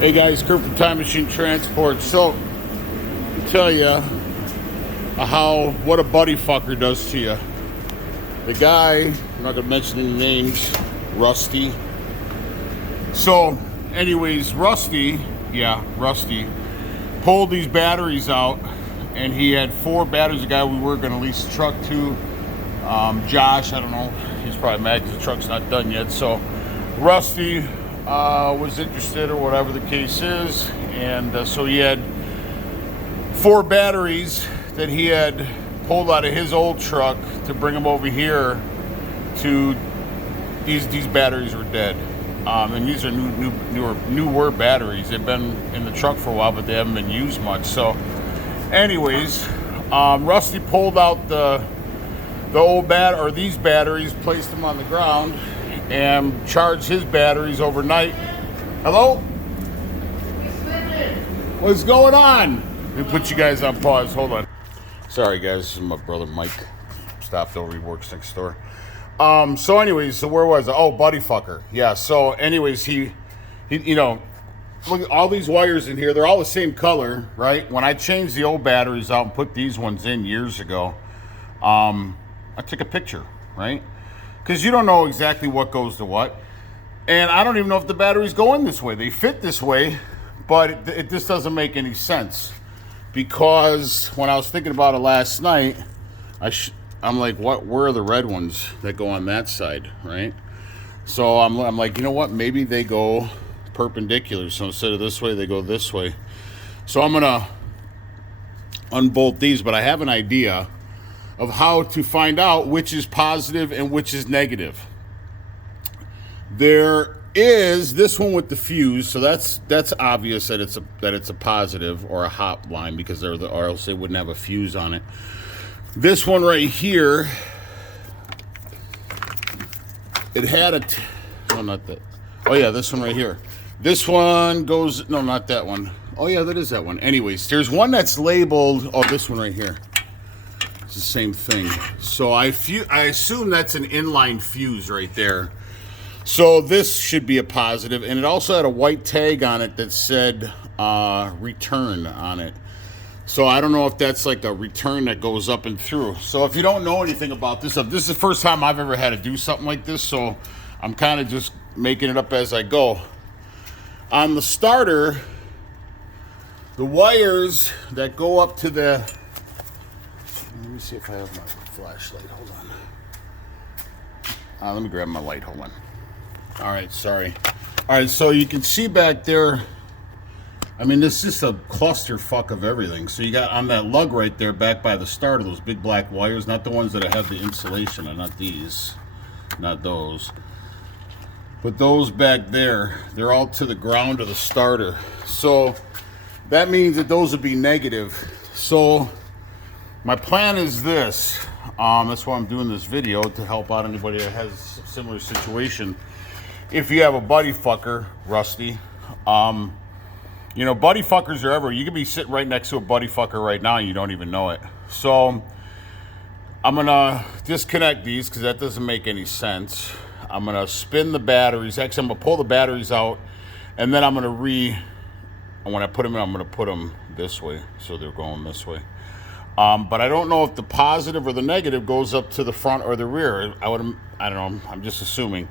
Hey guys, Kurt from Time Machine Transport. So, I'll tell you what a buddy fucker does to you. The guy, I'm not gonna mention any names, Rusty. So, anyways, Rusty pulled these batteries out, and he had 4 batteries. The guy we were gonna lease the truck to, Josh, I don't know, he's probably mad because the truck's not done yet. So, Rusty was interested, or whatever the case is, and so he had 4 batteries that he had pulled out of his old truck to bring them over here. To these batteries were dead, and these are newer batteries. They've been in the truck for a while, but they haven't been used much. So, anyways, Rusty pulled out the old these batteries, placed them on the ground, and charged his batteries overnight. Hello? What's going on? Let me put you guys on pause. Hold on. Sorry, guys. This is my brother Mike. Stopped over. He works next door. So anyways, so where was I? Oh, buddy fucker. Yeah. So anyways, he you know, look at all these wires in here. They're all the same color, right? When I changed the old batteries out and put these ones in years ago, I took a picture, right? Because you don't know exactly what goes to what. And I don't even know if the batteries go in this way. They fit this way, but it just doesn't make any sense. Because when I was thinking about it last night, I'm like, where are the red ones that go on that side, right? So I'm like, you know what? Maybe they go perpendicular. So instead of this way, they go this way. So I'm going to unbolt these, but I have an idea of how to find out which is positive and which is negative. There is this one with the fuse, so that's obvious that it's a positive or a hot line, because or else they wouldn't have a fuse on it. This one right here, it had no, not that. Oh yeah, this one right here. This one goes, no, not that one. Oh yeah, that is that one. Anyways, there's one that's labeled. Oh, this one right here. It's the same thing. So I assume that's an inline fuse right there. So this should be a positive, and it also had a white tag on it that said return on it. So I don't know if that's like a return that goes up and through. So if you don't know anything about this stuff, this is the first time I've ever had to do something like this, so I'm kind of just making it up as I go. On the starter, the wires that go up to the... Let me see if I have my flashlight. Hold on. Let me grab my light. Hold on. All right, sorry. All right, so you can see back there, I mean, this is just a clusterfuck of everything. So you got on that lug right there, back by the starter, those big black wires, not the ones that have the insulation, and not these, not those. But those back there, they're all to the ground of the starter. So that means that those would be negative. So my plan is this. That's why I'm doing this video, to help out anybody that has a similar situation. If you have a buddy fucker, Rusty, you know, buddy fuckers are everywhere. You could be sitting right next to a buddy fucker right now and you don't even know it. So I'm gonna disconnect these because that doesn't make any sense. I'm gonna spin the batteries. Actually, I'm gonna pull the batteries out, and then when I put them in, I'm gonna put them this way, so they're going this way. But I don't know if the positive or the negative goes up to the front or the rear. I don't know. I'm just assuming.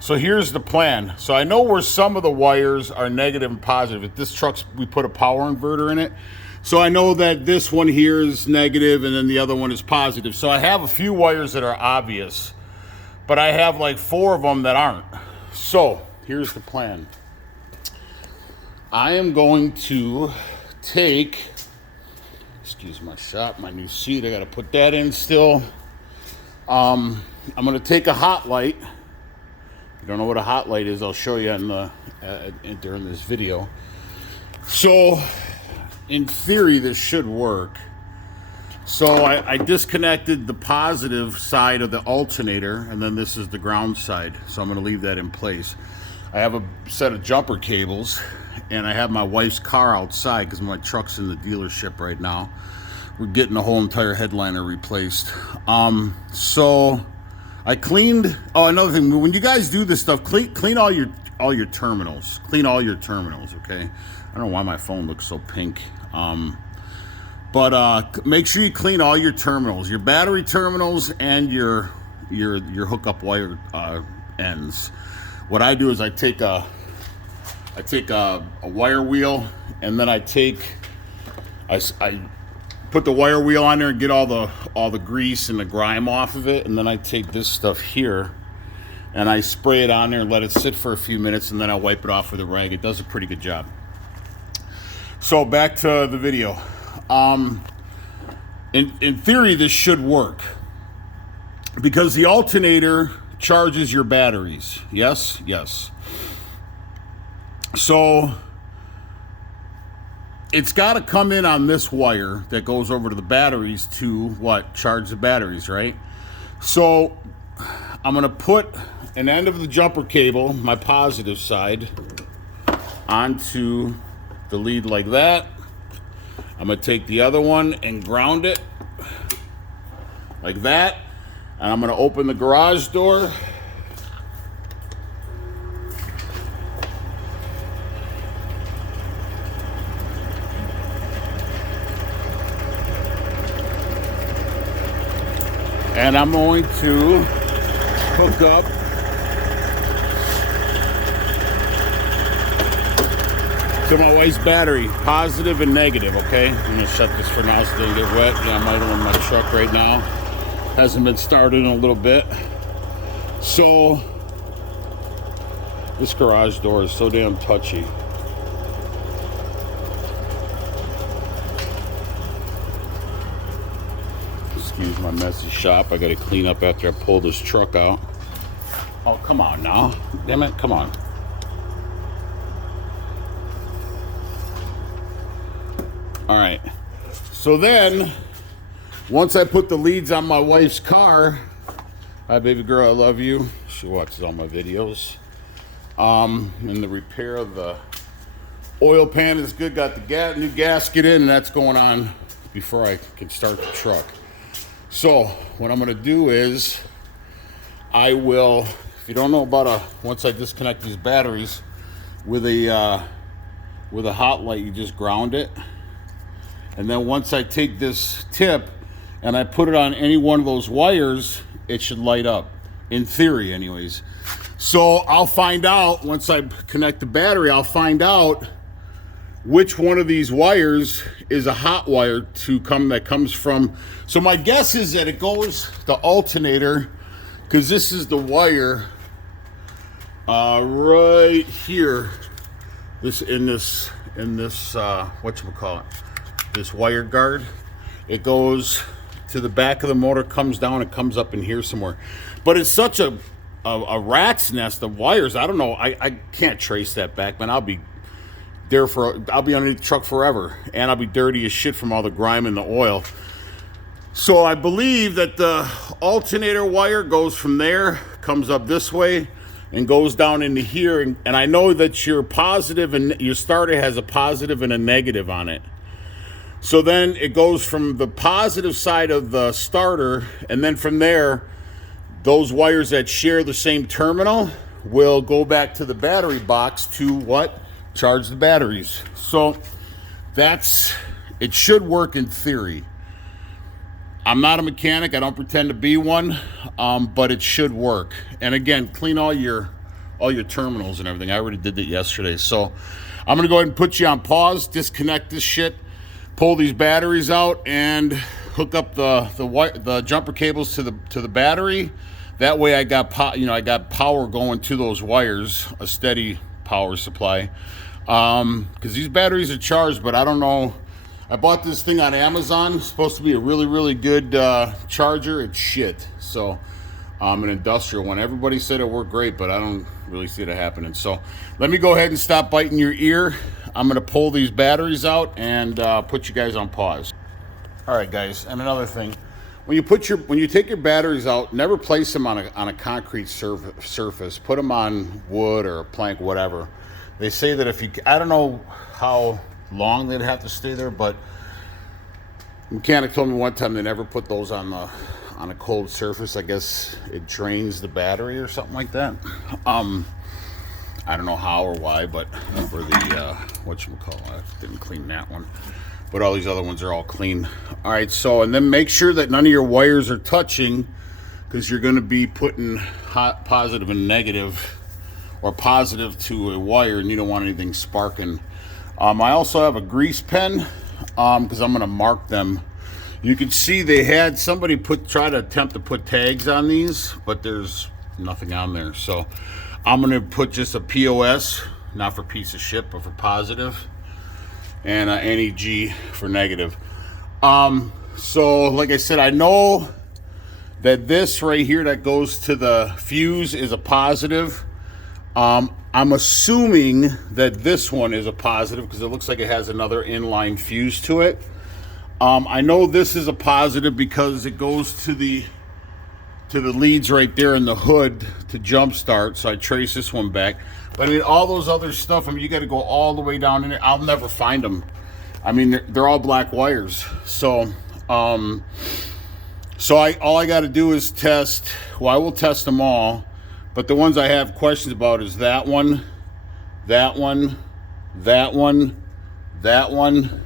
So here's the plan. So I know where some of the wires are negative and positive. If this truck's, we put a power inverter in it. So I know that this one here is negative and then the other one is positive. So I have a few wires that are obvious, but I have like 4 of them that aren't. So here's the plan. I am going to take, excuse my shot, my new seat, I gotta put that in still. I'm gonna take a hot light. If you don't know what a hot light is, I'll show you during this video. So in theory, this should work. So I disconnected the positive side of the alternator, and then this is the ground side. So I'm gonna leave that in place. I have a set of jumper cables, and I have my wife's car outside because my truck's in the dealership right now. We're getting the whole entire headliner replaced. So I cleaned, oh, another thing, when you guys do this stuff, clean all your all your terminals. Clean all your terminals, okay? I don't know why my phone looks so pink. But make sure you clean all your terminals, your battery terminals and your hookup wire ends. What I do is I take a wire wheel, and then I put the wire wheel on there and get all the grease and the grime off of it, and then I take this stuff here and I spray it on there and let it sit for a few minutes, and then I wipe it off with a rag. It does a pretty good job. So back to the video. In theory, this should work because the alternator charges your batteries. Yes, yes. So it's got to come in on this wire that goes over to the batteries to what? Charge the batteries, right? So I'm going to put an end of the jumper cable, my positive side, onto the lead like that. I'm going to take the other one and ground it like that. And I'm going to open the garage door. And I'm going to hook up to my wife's battery, positive and negative, okay? I'm gonna shut this for now so it doesn't get wet. Yeah, I'm idling my truck right now. Hasn't been started in a little bit. So, this garage door is so damn touchy. Excuse my messy shop. I gotta clean up after I pull this truck out. Oh, come on now. Damn it, come on. All right, so then once I put the leads on my wife's car, hi baby girl, I love you. She watches all my videos. And the repair of the oil pan is good. Got the new gasket in, and that's going on before I can start the truck. So what I'm gonna do is I will, if you don't know about once I disconnect these batteries, with a hot light, you just ground it. And then once I take this tip and I put it on any one of those wires, it should light up, in theory anyways. So I'll find out, once I connect the battery, I'll find out which one of these wires is a hot wire that comes from. So my guess is that it goes, the alternator, because this is the wire right here, in this whatchamacallit, this wire guard. It goes to the back of the motor, comes down, and comes up in here somewhere. But it's such a rat's nest of wires. I don't know. I can't trace that back, man. I'll be underneath the truck forever, and I'll be dirty as shit from all the grime and the oil. So I believe that the alternator wire goes from there, comes up this way, and goes down into here. And I know that your positive and your starter has a positive and a negative on it. So then it goes from the positive side of the starter, and then from there, those wires that share the same terminal will go back to the battery box to what? Charge the batteries. So it should work in theory. I'm not a mechanic. I don't pretend to be one, but it should work. And again, clean all your terminals and everything. I already did that yesterday. So I'm gonna go ahead and put you on pause, disconnect this shit, pull these batteries out, and hook up the jumper cables to the battery. That way I got power going to those wires, a steady power supply. Because these batteries are charged, but I don't know. I bought this thing on Amazon. It's supposed to be a really, really good charger. It's shit. So an industrial one. Everybody said it worked great, but I don't really see it happening. So let me go ahead and stop biting your ear. I'm going to pull these batteries out and put you guys on pause. All right, guys. And another thing, when you take your batteries out, never place them on a concrete surface. Put them on wood or a plank, whatever. They say that I don't know how long they'd have to stay there, but the mechanic told me one time they never put those on a cold surface. I guess it drains the battery or something like that. I I don't know how or why, but for the whatchamacallit, I didn't clean that one. But all these other ones are all clean. All right, so, and then make sure that none of your wires are touching, because you're going to be putting hot, positive and negative, or positive to a wire, and you don't want anything sparking. I also have a grease pen, because I'm going to mark them. You can see they had somebody try to attempt to put tags on these, but there's nothing on there. So I'm going to put just a POS, not for piece of shit, but for positive, and NEG for negative. So like I said, I know that this right here that goes to the fuse is a positive. I'm assuming that this one is a positive because it looks like it has another inline fuse to it. I know this is a positive because it goes to the leads right there in the hood to jumpstart. So I trace this one back. But I mean, all those other stuff, I mean, you got to go all the way down in it. I'll never find them. I mean, they're all black wires. So, all I got to do is test. Well, I will test them all. But the ones I have questions about is that one, that one, that one, that one.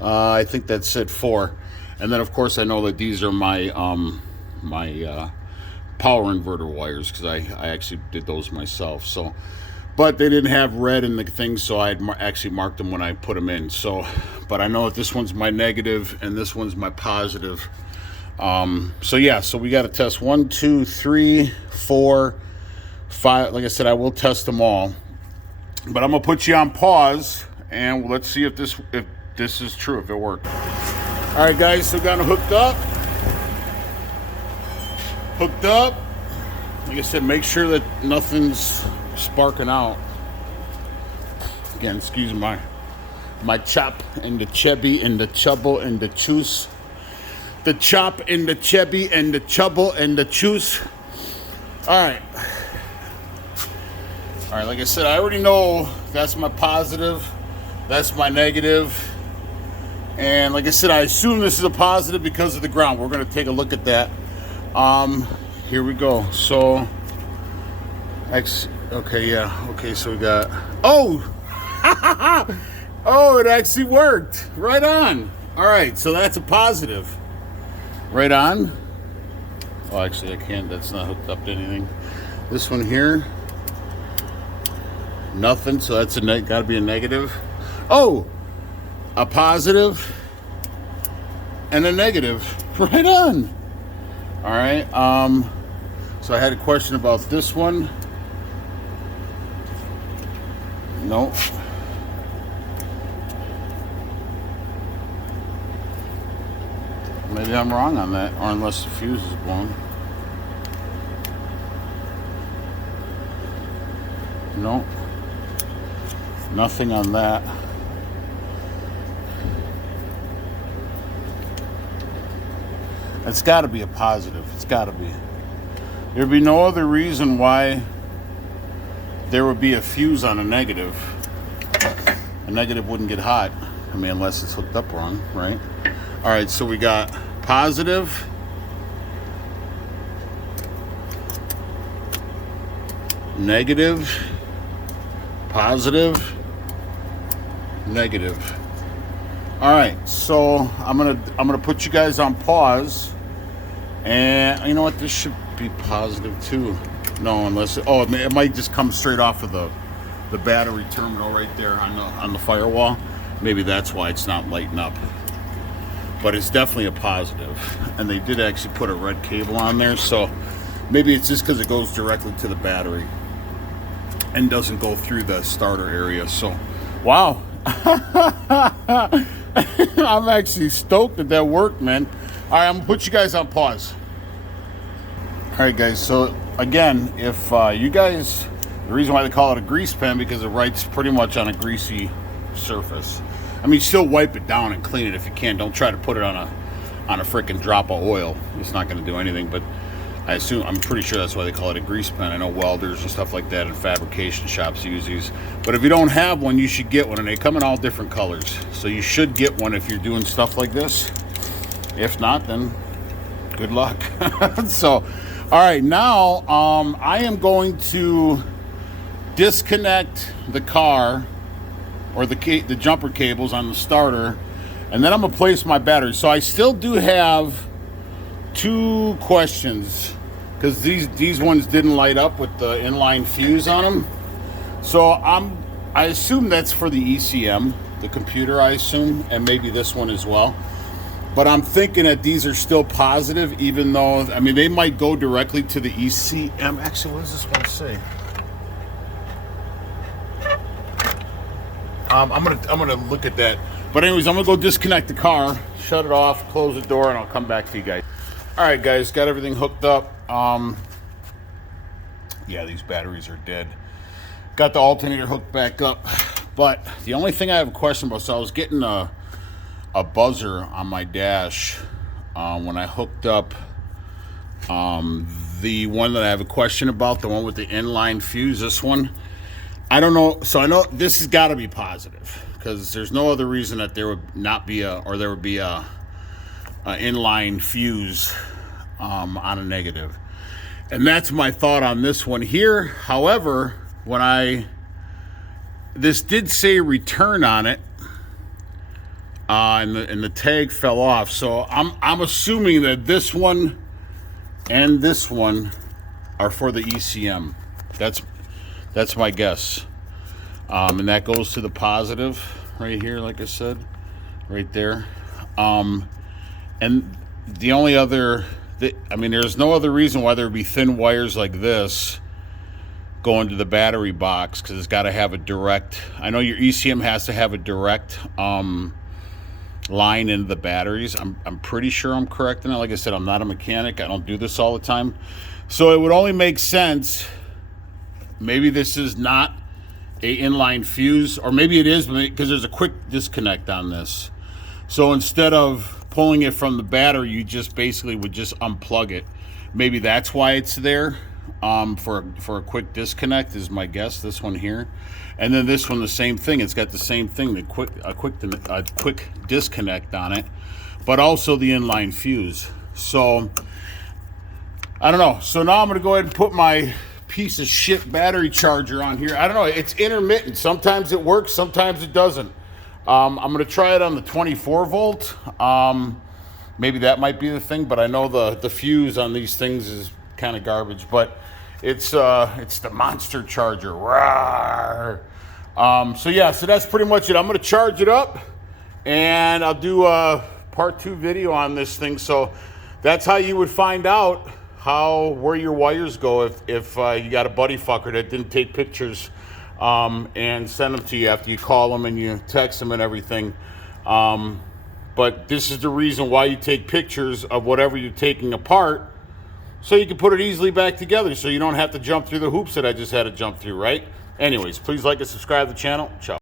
I think that's it, 4. And then, of course, I know that these are my power inverter wires, because I actually did those myself. So, but they didn't have red in the thing, so I had actually marked them when I put them in. So, but I know that this one's my negative and this one's my positive. So yeah, so we got to test 1, 2, 3, 4, 5. Like I said, I will test them all, but I'm gonna put you on pause and let's see if this is true, if it worked. All right, guys, so got them hooked up. Like I said, make sure that nothing's sparking out. Again, excuse my chop and the chubby and the chubble and the choose. The chop and the chubby and the chubble and the choose. All right, like I said, I already know that's my positive, that's my negative. And like I said, I assume this is a positive because of the ground. We're going to take a look at that. Here we go. So, okay, yeah. Okay, so we got, oh, it actually worked. Right on. All right, so that's a positive. Right on. Oh, actually, I can't. That's not hooked up to anything. This one here, nothing. So that's got to be a negative. Oh, a positive and a negative. Right on. All right. So I had a question about this one. Nope. Maybe I'm wrong on that, or unless the fuse is blown. Nope. Nothing on that. It's got to be a positive. It's got to be. There'd be no other reason why there would be a fuse on a negative. A negative wouldn't get hot. I mean, unless it's hooked up wrong, right? All right, so we got positive, negative, positive, negative. All right, so I'm gonna put you guys on pause, and you know what? This should be positive too. No, unless it might just come straight off of the battery terminal right there on the firewall. Maybe that's why it's not lighting up. But it's definitely a positive, and they did actually put a red cable on there, so maybe it's just because it goes directly to the battery and doesn't go through the starter area. So, wow. I'm actually stoked that worked, man. All right, I'm gonna put you guys on pause. All right, guys, so again, if you guys, the reason why they call it a grease pen, because it writes pretty much on a greasy surface. I mean, still wipe it down and clean it if you can. Don't try to put it on a freaking drop of oil. It's not going to do anything. But I'm pretty sure that's why they call it a grease pen. I know welders and stuff like that and fabrication shops use these. But if you don't have one, you should get one. And they come in all different colors. So you should get one if you're doing stuff like this. If not, then good luck. So, all right, now I am going to disconnect the car or the jumper cables on the starter, and then I'm gonna place my battery. So I still do have 2 questions because these ones didn't light up with the inline fuse on them. So I assume that's for the ECM, the computer, I assume, and maybe this one as well. But I'm thinking that these are still positive, even though, I mean, they might go directly to the ECM. Actually, what does this one say? I'm gonna look at that. But anyways, I'm gonna go disconnect the car, shut it off, close the door, and I'll come back to you guys. All right, guys, got everything hooked up. Yeah, these batteries are dead. Got the alternator hooked back up. But the only thing I have a question about, so I was getting a buzzer on my dash when I hooked up the one that I have a question about, the one with the inline fuse, this one. I don't know. So I know this has got to be positive because there's no other reason that there would not be there would be a inline fuse on a negative. And that's my thought on this one here. However, this did say return on it, and the tag fell off. So I'm assuming that this one and this one are for the ECM. That's my guess. And that goes to the positive right here, like I said, right there. And the only other, I mean, there's no other reason why there would be thin wires like this going to the battery box, because it's got to have a direct, I know your ECM has to have a direct line into the batteries. I'm pretty sure I'm correct in that. Like I said, I'm not a mechanic. I don't do this all the time. So it would only make sense, maybe this is not a inline fuse, or maybe it is because there's a quick disconnect on this. So instead of pulling it from the battery, you just basically would just unplug it. Maybe that's why it's there, for a quick disconnect is my guess. This one here, and then this one the same thing. It's got the same thing, a quick disconnect on it, but also the inline fuse. So I don't know. So now I'm gonna go ahead and put my piece of shit battery charger on here. I don't know. It's intermittent. Sometimes it works. Sometimes it doesn't. I'm gonna try it on the 24 volt. Maybe that might be the thing, but I know the fuse on these things is kind of garbage. But it's the monster charger. So yeah, so that's pretty much it. I'm gonna charge it up, and I'll do a part 2 video on this thing. So that's how you would find out where your wires go if you got a buddy fucker that didn't take pictures and send them to you after you call them and you text them and everything. But this is the reason why you take pictures of whatever you're taking apart, so you can put it easily back together, so you don't have to jump through the hoops that I just had to jump through, right? Anyways, please like and subscribe to the channel. Ciao.